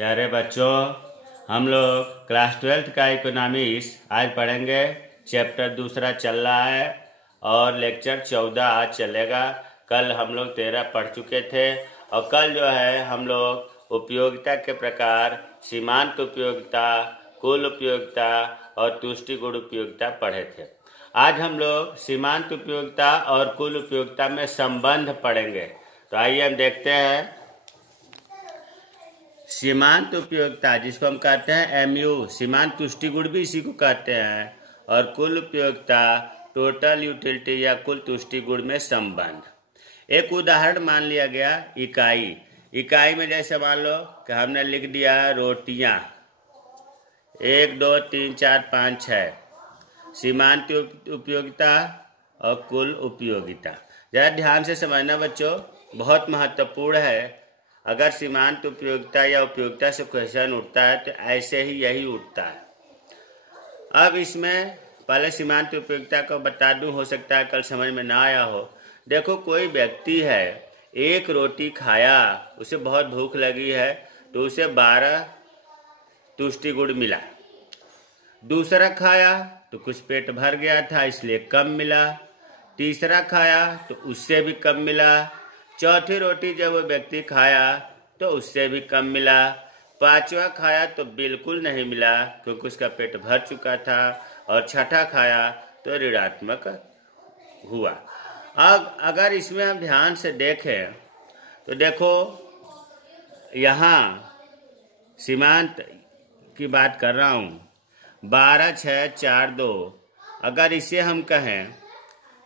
प्यारे बच्चों, हम लोग क्लास 12th का इकोनॉमिक्स आज पढ़ेंगे। चैप्टर दूसरा चल रहा है और लेक्चर 14 आज चलेगा। कल हम लोग 13 पढ़ चुके थे और कल जो है हम लोग उपयोगिता के प्रकार, सीमांत उपयोगिता, कुल उपयोगिता और तुष्टि गुण उपयोगिता पढ़े थे। आज हम लोग सीमांत उपयोगिता और कुल उपयोगिता में संबंध पढ़ेंगे। तो आइए हम देखते हैं। सीमांत उपयोगिता जिसको हम कहते हैं MU, सीमांत तुष्टि गुण भी इसी को कहते हैं, और कुल उपयोगिता टोटल यूटिलिटी या कुल तुष्टि गुण में संबंध। एक उदाहरण मान लिया गया इकाई में जैसे मान लो कि हमने लिख दिया रोटियां 1 2 3 4 5 6, सीमांत उपयोगिता और कुल उपयोगिता। जरा ध्यान से समझना बच्चों, बहुत महत्वपूर्ण है। अगर सीमांत उपयोगिता या उपयोगिता से क्वेश्चन उठता है तो ऐसे ही यही उठता है। अब इसमें पहले सीमांत उपयोगिता को बता दूं, हो सकता है कल समझ में ना आया हो। देखो, कोई व्यक्ति है, एक रोटी खाया, उसे बहुत भूख लगी है तो उसे 12 तुष्टि गुण मिला। दूसरा खाया तो कुछ पेट भर गया था इसलिए कम मिला। तीसरा खाया तो उससे भी कम मिला। चौथी रोटी जब वो व्यक्ति खाया तो उससे भी कम मिला। पांचवा खाया तो बिल्कुल नहीं मिला क्योंकि उसका पेट भर चुका था। और छठा खाया तो ऋणात्मक हुआ। अब अगर इसमें हम ध्यान से देखें तो देखो, यहाँ सीमांत की बात कर रहा हूँ, 12 6 4 2। अगर इसे हम कहें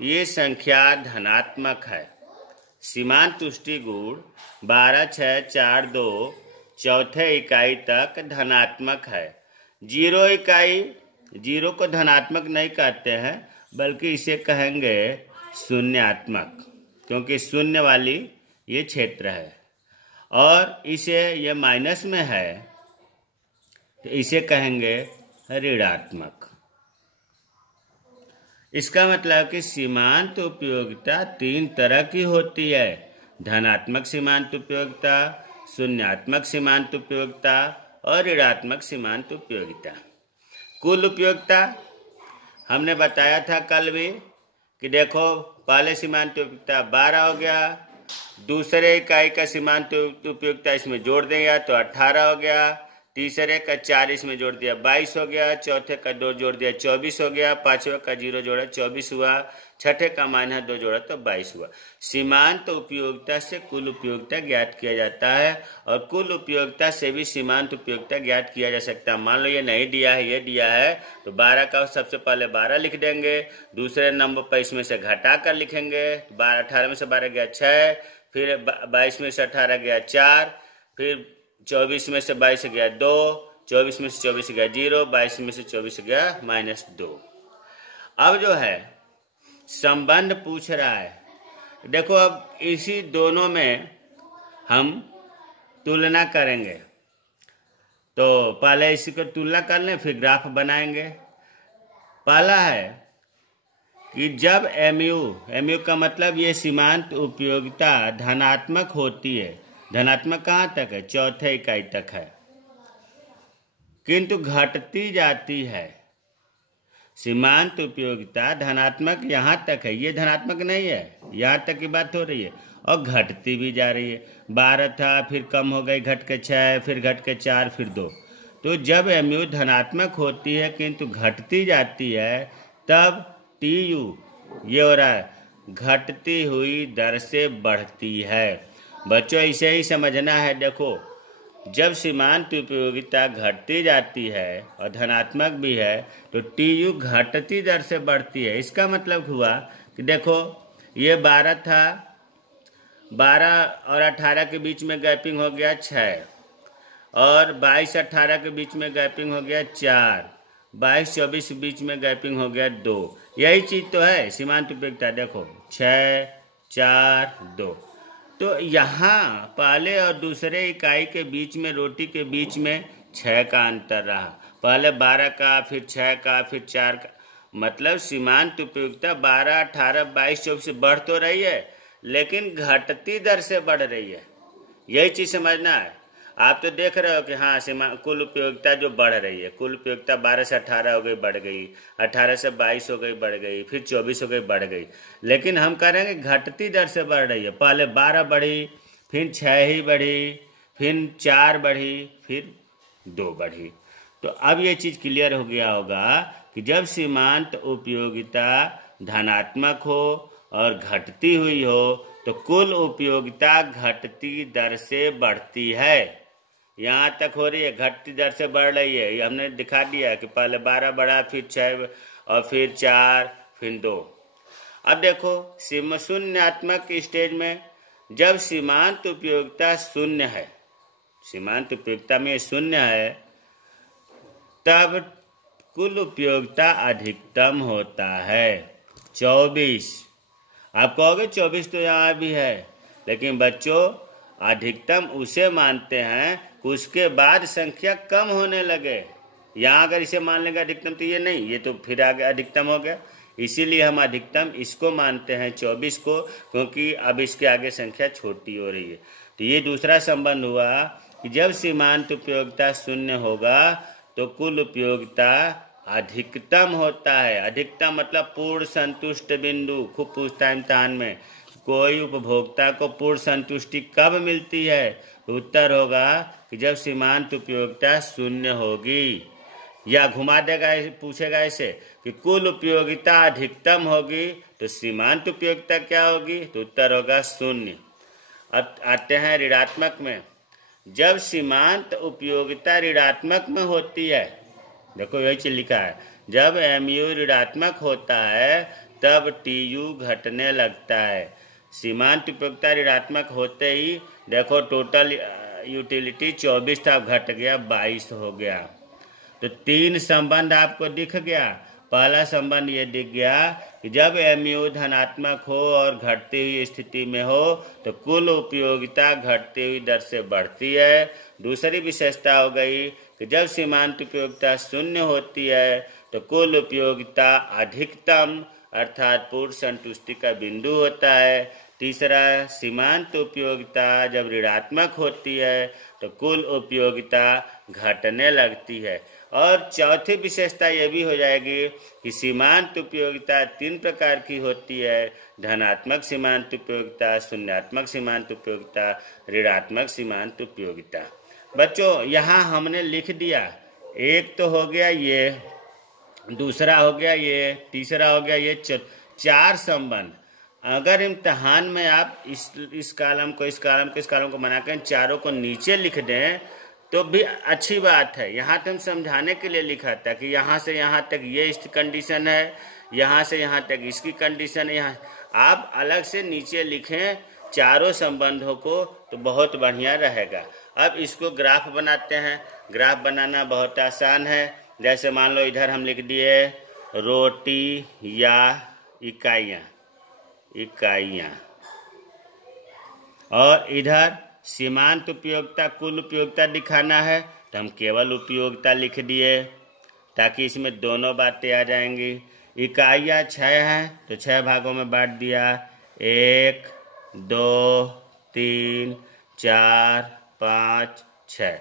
ये संख्या धनात्मक है। सीमांत तुष्टि गुण 12 6 4 2 चौथे इकाई तक धनात्मक है। जीरो को धनात्मक नहीं कहते हैं, बल्कि इसे कहेंगे शून्यात्मक, क्योंकि शून्य वाली ये क्षेत्र है। और इसे ये माइनस में है तो इसे कहेंगे ऋणात्मक। इसका मतलब कि सीमांत उपयोगिता 3 तरह की होती है: धनात्मक सीमांत उपयोगिता, शून्यात्मक सीमांत उपयोगिता और ऋणात्मक सीमांत उपयोगिता। कुल उपयोगिता हमने बताया था कल भी कि देखो, पहले सीमांत उपयोगिता 12 हो गया, दूसरे इकाई का सीमांत उपयोगिता इसमें जोड़ देंगे तो 18 हो गया, तीसरे का 4 इसमें जोड़ दिया 22 हो गया, चौथे का 2 जोड़ दिया 24 हो गया, पांचवे का 0 जोड़ा 24 हुआ, छठे का -2 जोड़ा तो 22 हुआ। सीमांत उपयोगिता से कुल उपयोगिता ज्ञात किया जाता है और कुल उपयोगिता से भी सीमांत उपयोगिता ज्ञात किया जा सकता है। मान लो ये नहीं दिया है, ये दिया है, तो 12 का सबसे पहले 12 लिख देंगे, दूसरे नंबर पर इसमें से घटा कर लिखेंगे। 18 में से 12 गया 6, फिर 22 में से 18 गया 4, फिर 24 में से 22 गया 2, 24 में से 24 गया 0, 22 में से 24 गया -2। अब जो है संबंध पूछ रहा है, देखो अब इसी दोनों में हम तुलना करेंगे। तो पहले इसी को तुलना कर लें, फिर ग्राफ बनाएंगे। पहला है कि जब MU का मतलब ये सीमांत उपयोगिता धनात्मक होती है। धनात्मक कहाँ तक है? चौथे इकाई तक है, किंतु घटती जाती है। सीमांत उपयोगिता धनात्मक यहाँ तक है, ये धनात्मक नहीं है, यहाँ तक की बात हो रही है, और घटती भी जा रही है। 12 था, फिर कम हो गई, घट के 6, फिर घट के 4, फिर 2। तो जब MU धनात्मक होती है किंतु घटती जाती है, तब TU ये हो रहा है, घटती हुई दर से बढ़ती है। बच्चों इसे ही समझना है। देखो, जब सीमांत उपयोगिता घटती जाती है और धनात्मक भी है तो TU घटती दर से बढ़ती है। इसका मतलब हुआ कि देखो, ये 12 था, 12 और 18 के बीच में गैपिंग हो गया 6, और 22 18 के बीच में गैपिंग हो गया 4, 22 24 के बीच में गैपिंग हो गया 2। यही चीज़ तो है सीमांत उपयोगिता। देखो 6 4 2। तो यहाँ पहले और दूसरे इकाई के बीच में, रोटी के बीच में 6 का अंतर रहा। पहले 12 का, फिर 6 का, फिर 4 का। मतलब सीमांत उपयोगिता 12 18 22 24 से बढ़ तो रही है, लेकिन घटती दर से बढ़ रही है। यही चीज़ समझना है। आप तो देख रहे हो कि हाँ कुल उपयोगिता जो बढ़ रही है, कुल उपयोगिता 12 से 18 हो गई, बढ़ गई, 18 से 22 हो गई, बढ़ गई, फिर 24 हो गई, बढ़ गई। लेकिन हम कह रहे हैं कि घटती दर से बढ़ रही है। पहले 12 बढ़ी, फिर 6 ही बढ़ी, फिर 4 बढ़ी, फिर 2 बढ़ी। तो अब ये चीज़ क्लियर हो गया होगा कि जब सीमांत उपयोगिता धनात्मक हो और घटती हुई हो तो कुल उपयोगिता घटती दर से बढ़ती है। यहाँ तक हो रही है, घटती दर से बढ़ रही है। ये हमने दिखा दिया कि पहले 12 बढ़ा, फिर 6 और फिर 4, फिर 2। अब देखो शून्यात्मक स्टेज में जब सीमांत उपयोगिता शून्य है, सीमांत उपयोगिता में शून्य है, तब कुल उपयोगिता अधिकतम होता है 24। आप कहोगे 24 तो यहाँ भी है, लेकिन बच्चों अधिकतम उसे मानते हैं कि उसके बाद संख्या कम होने लगे। यहाँ अगर इसे मान लेंगे अधिकतम तो ये नहीं, ये तो फिर आगे अधिकतम हो गया। इसीलिए हम अधिकतम इसको मानते हैं 24 को, क्योंकि अब इसके आगे संख्या छोटी हो रही है। तो ये दूसरा संबंध हुआ कि जब सीमांत उपयोगिता शून्य होगा तो कुल उपयोगिता अधिकतम होता है। अधिकतम मतलब पूर्ण संतुष्ट बिंदु। खूब पूछता है इम्तहान में, कोई उपभोक्ता को पूर्ण संतुष्टि कब मिलती है? तो उत्तर होगा कि जब सीमांत उपयोगिता शून्य होगी। या घुमा देगा, पूछेगा ऐसे कि कुल उपयोगिता अधिकतम होगी तो सीमांत उपयोगिता क्या होगी? तो उत्तर होगा शून्य। अब आते हैं ऋणात्मक में। जब सीमांत उपयोगिता ऋणात्मक में होती है, देखो यही चीज लिखा है, जब MU ऋणात्मक होता है तब TU घटने लगता है। सीमांत उपयोगिता ऋणात्मक होते ही देखो टोटल यूटिलिटी 24 था, घट गया 22 हो गया। तो 3 संबंध आपको दिख गया। पहला संबंध ये दिख गया कि जब MU धनात्मक हो और घटती हुई स्थिति में हो तो कुल उपयोगिता घटती हुई दर से बढ़ती है। दूसरी विशेषता हो गई कि जब सीमांत उपयोगिता शून्य होती है तो कुल उपयोगिता अधिकतम अर्थात पूर्ण संतुष्टि का बिंदु होता है। तीसरा, सीमांत उपयोगिता जब ऋणात्मक होती है तो कुल उपयोगिता घटने लगती है। और चौथी विशेषता ये भी हो जाएगी कि सीमांत उपयोगिता 3 प्रकार की होती है: धनात्मक सीमांत उपयोगिता, शून्यात्मक सीमांत उपयोगिता, ऋणात्मक सीमांत उपयोगिता। बच्चों यहाँ हमने लिख दिया, एक तो हो गया ये, दूसरा हो गया ये, तीसरा हो गया ये, 4 संबंध। अगर इम्तहान में आप इस कॉलम को, इस कॉलम को, इस कॉलम को बनाकर चारों को नीचे लिख दें तो भी अच्छी बात है। यहाँ तो हम समझाने के लिए लिखा था कि यहाँ से यहाँ तक ये इस कंडीशन है, यहाँ से यहाँ तक इसकी कंडीशन है। यहाँ आप अलग से नीचे लिखें चारों संबंधों को तो बहुत बढ़िया रहेगा। अब इसको ग्राफ बनाते हैं। ग्राफ बनाना बहुत आसान है। जैसे मान लो इधर हम लिख दिए रोटी या इकाइयाँ, और इधर सीमांत उपयोगिता कुल उपयोगिता दिखाना है तो हम केवल उपयोगिता लिख दिए ताकि इसमें दोनों बातें आ जाएंगी। इकाइयाँ 6 हैं तो 6 भागों में बांट दिया, 1 2 3 4 5 6,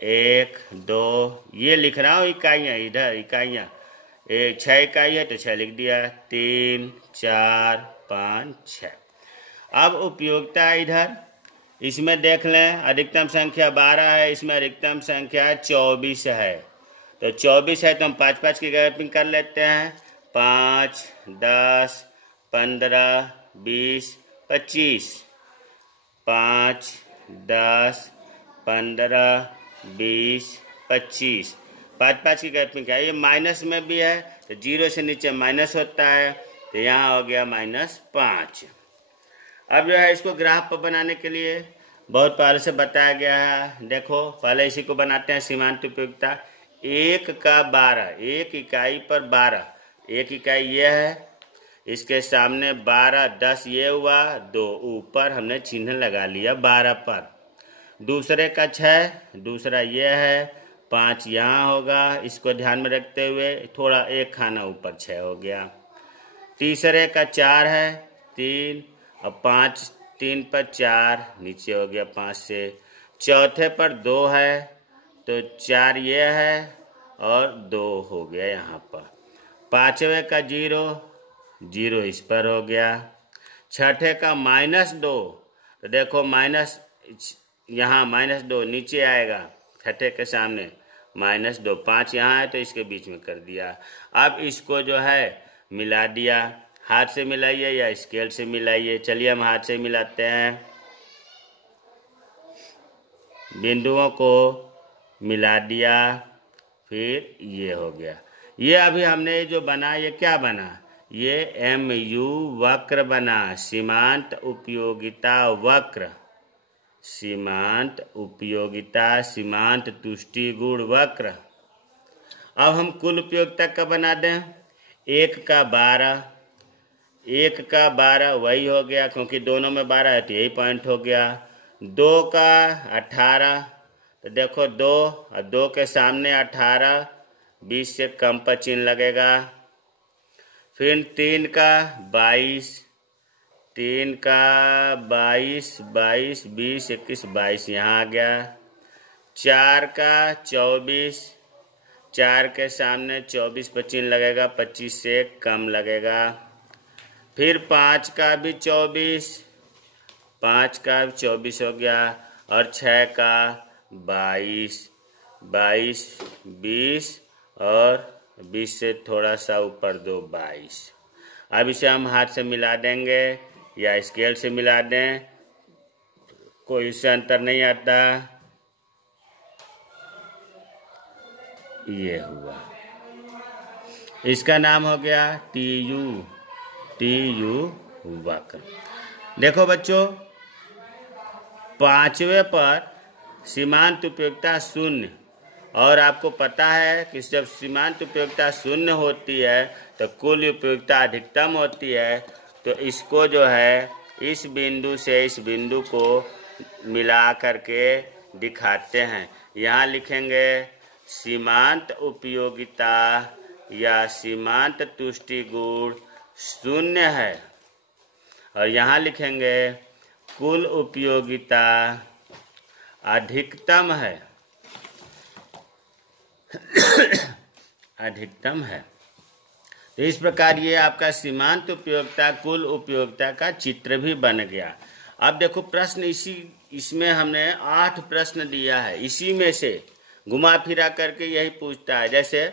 1 2 ये लिख रहा हूँ इकाइयाँ। इधर इकाइयाँ 6 इकाई है तो 6 लिख दिया, 3 4 5 6। अब उपयोगिता इधर इसमें देख लें, अधिकतम संख्या 12 है, इसमें अधिकतम संख्या 24 है। तो 24 है तो हम 5-5 की ग्रुपिंग कर लेते हैं, 5 10 15 20 25, 5 10 15 20 25, 5-5 की ग्रुपिंग है। ये माइनस में भी है तो 0 से नीचे माइनस होता है, तो यहाँ हो गया -5। अब जो है इसको ग्राफ पर बनाने के लिए बहुत पहले से बताया गया है। देखो पहले इसी को बनाते हैं, सीमांत उपयोगिता 1 का 12, 1 इकाई पर 12, 1 इकाई ये है, इसके सामने 12 10 ये हुआ, 2 ऊपर हमने चिन्ह लगा लिया 12 पर। दूसरे का 6, दूसरा ये है, 5 यहाँ होगा, इसको ध्यान में रखते हुए थोड़ा एक खाना ऊपर 6 हो गया। तीसरे का 4 है, 3 और 5, 3 पर 4 नीचे हो गया 5 से। चौथे पर 2 है तो 4 ये है और 2 हो गया यहाँ पर। पाँचवें का 0, 0 इस पर हो गया। छठे का -2 तो देखो माइनस यहाँ -2 नीचे आएगा, छठे के सामने -2, 5 यहाँ है तो इसके बीच में कर दिया। अब इसको जो है मिला दिया। हाथ से मिलाइए या स्केल से मिलाइए। चलिए हम हाथ से मिलाते हैं। बिंदुओं को मिला दिया, फिर ये हो गया। ये अभी हमने जो बना, ये क्या बना? ये MU वक्र बना, सीमांत उपयोगिता वक्र, सीमांत उपयोगिता, सीमांत तुष्टि गुण वक्र। अब हम कुल उपयोगिता का बना दें। 1 का 12, 1 का 12 वही हो गया, क्योंकि दोनों में 12 है तो यही पॉइंट हो गया। 2 का 18 तो देखो 2 और 2 के सामने 18, 20 से कम पर चिन्ह लगेगा। फिर 3 का 22, 3 का 22, 22, 20, 21, 22 यहाँ आ गया। 4 का 24, 4 के सामने 24 पर चिन्ह लगेगा, 25 से कम लगेगा। फिर 5 का भी 24, 5 का 24 हो गया। और 6 का 22, 22, 20 और 20 से थोड़ा सा ऊपर 2, 22। अब इसे हम हाथ से मिला देंगे या स्केल से मिला दें, कोई इससे अंतर नहीं आता। ये हुआ, इसका नाम हो गया TU वक्र। देखो बच्चों, 5वें पर सीमांत उपयोगिता 0, और आपको पता है कि जब सीमांत उपयोगिता 0 होती है तो कुल उपयोगिता अधिकतम होती है। तो इसको जो है इस बिंदु से इस बिंदु को मिला करके दिखाते हैं। यहाँ लिखेंगे सीमांत उपयोगिता या सीमांत तुष्टि गुण 0 है, और यहाँ लिखेंगे कुल उपयोगिता अधिकतम है, अधिकतम है। तो इस प्रकार ये आपका सीमांत उपयोगिता कुल उपयोगिता का चित्र भी बन गया। अब देखो प्रश्न इसमें हमने 8 प्रश्न दिया है, इसी में से घुमा फिरा करके यही पूछता है। जैसे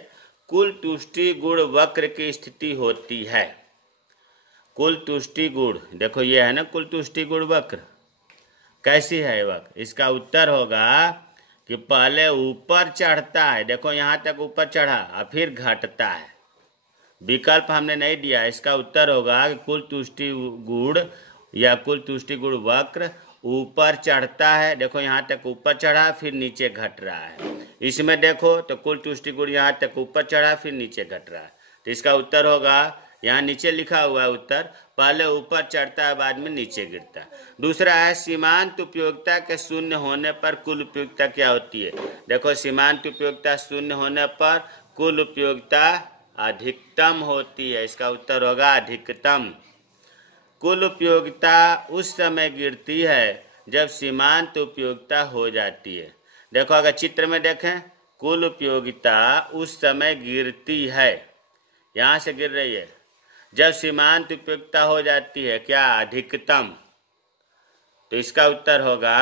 कुल तुष्टि गुण वक्र की स्थिति होती है। कुल तुष्टि गुण, देखो ये है ना कुल तुष्टि गुण वक्र, कैसी है वक्र? इसका उत्तर होगा कि पहले ऊपर चढ़ता है, देखो यहाँ तक ऊपर चढ़ा और फिर घटता है। विकल्प हमने नहीं दिया। इसका उत्तर होगा कि कुल तुष्टि गुण या कुल तुष्टि गुण वक्र ऊपर चढ़ता है, देखो यहाँ तक ऊपर चढ़ा फिर नीचे घट रहा है। इसमें देखो तो कुल तुष्टि गुण यहाँ तक ऊपर चढ़ा फिर नीचे घट रहा है। तो इसका उत्तर होगा, यहाँ नीचे लिखा हुआ है उत्तर, पहले ऊपर चढ़ता है बाद में नीचे गिरता है। दूसरा है सीमांत उपयोगिता के 0 होने पर कुल उपयोगिता क्या होती है? देखो सीमांत उपयोगिता 0 होने पर कुल उपयोगिता अधिकतम होती है। इसका उत्तर होगा अधिकतम। कुल उपयोगिता उस समय गिरती है जब सीमांत उपयोगिता हो जाती है। देखो अगर चित्र में देखें, कुल उपयोगिता उस समय गिरती है, यहाँ से गिर रही है, जब सीमांत उपयोगिता हो जाती है क्या? अधिकतम। तो इसका उत्तर होगा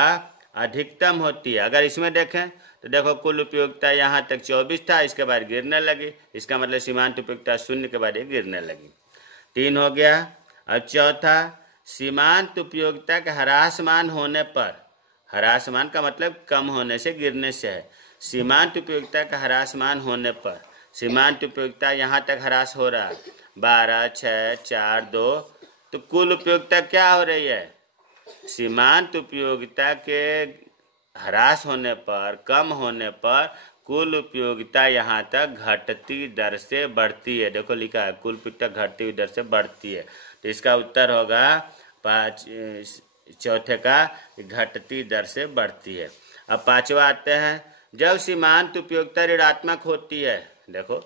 अधिकतम होती है। अगर इसमें देखें तो देखो कुल उपयोगिता यहाँ तक 24 था, इसके बाद गिरने लगी, इसका मतलब सीमांत उपयोगिता 0 के बाद ये गिरने लगी। 3 हो गया। अब चौथा, सीमांत उपयोगिता के ह्रासमान होने पर, ह्रासमान का मतलब कम होने से, गिरने से है। सीमांत उपयोगिता का ह्रासमान होने पर, सीमांत उपयोगिता यहाँ तक ह्रास हो रहा है 12, 6, 4, 2, तो कुल उपयोगिता क्या हो रही है? सीमांत उपयोगिता के ह्रास होने पर, कम होने पर कुल उपयोगिता यहाँ तक घटती दर से बढ़ती है। देखो लिखा है कुल उपयोगिता घटती हुई दर से बढ़ती है। तो इसका उत्तर होगा 5, चौथे का घटती दर से बढ़ती है। अब 5वां आते हैं, जब सीमांत उपयोगिता ऋणात्मक होती है, देखो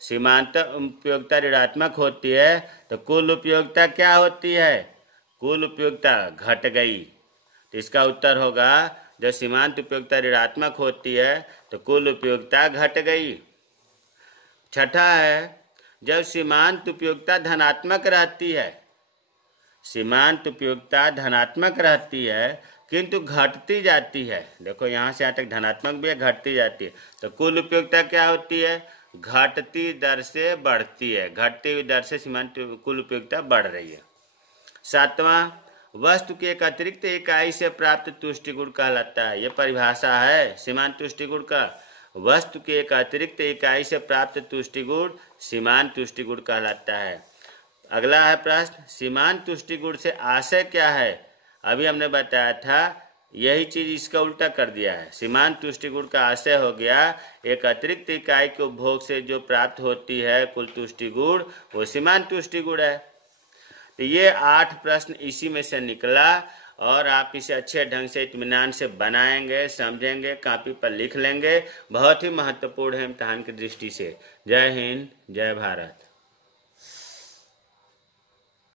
सीमांत उपयोगिता ऋणात्मक होती है तो कुल उपयोगिता क्या होती है? कुल उपयोगिता घट गई। तो इसका उत्तर होगा जब सीमांत उपयोगिता ऋणात्मक होती है तो कुल उपयोगिता घट गई। छठा है, जब सीमांत उपयोगिता धनात्मक रहती है, सीमांत उपयोगिता धनात्मक रहती है किंतु घटती जाती है, देखो यहाँ से यहाँ तक धनात्मक भी है, घटती जाती है, तो कुल उपयोगिता क्या होती है? घटती दर से बढ़ती है, घटती हुई दर से सीमांत कुल उपयोगिता बढ़ रही है। सातवां, वस्तु की एक अतिरिक्त इकाई से प्राप्त तुष्टि गुण कहलाता है। यह परिभाषा है सीमांत तुष्टि गुण का। वस्तु की एक अतिरिक्त इकाई से प्राप्त तुष्टि गुण सीमांत तुष्टि गुण कहलाता है। अगला है प्रश्न, सीमांत तुष्टि गुण से आशय क्या है? अभी हमने बताया था, यही चीज इसका उल्टा कर दिया है। सीमांत तुष्टि गुण का आशय हो गया एक अतिरिक्त इकाई के उपभोग से जो प्राप्त होती है कुल तुष्टि गुण, वो सीमांत तुष्टि गुण है। तो ये 8 प्रश्न इसी में से निकला और आप इसे अच्छे ढंग से इत्मीनान से बनाएंगे, समझेंगे, कॉपी पर लिख लेंगे। बहुत ही महत्वपूर्ण है इम्तहान की दृष्टि से। जय हिंद, जय भारत।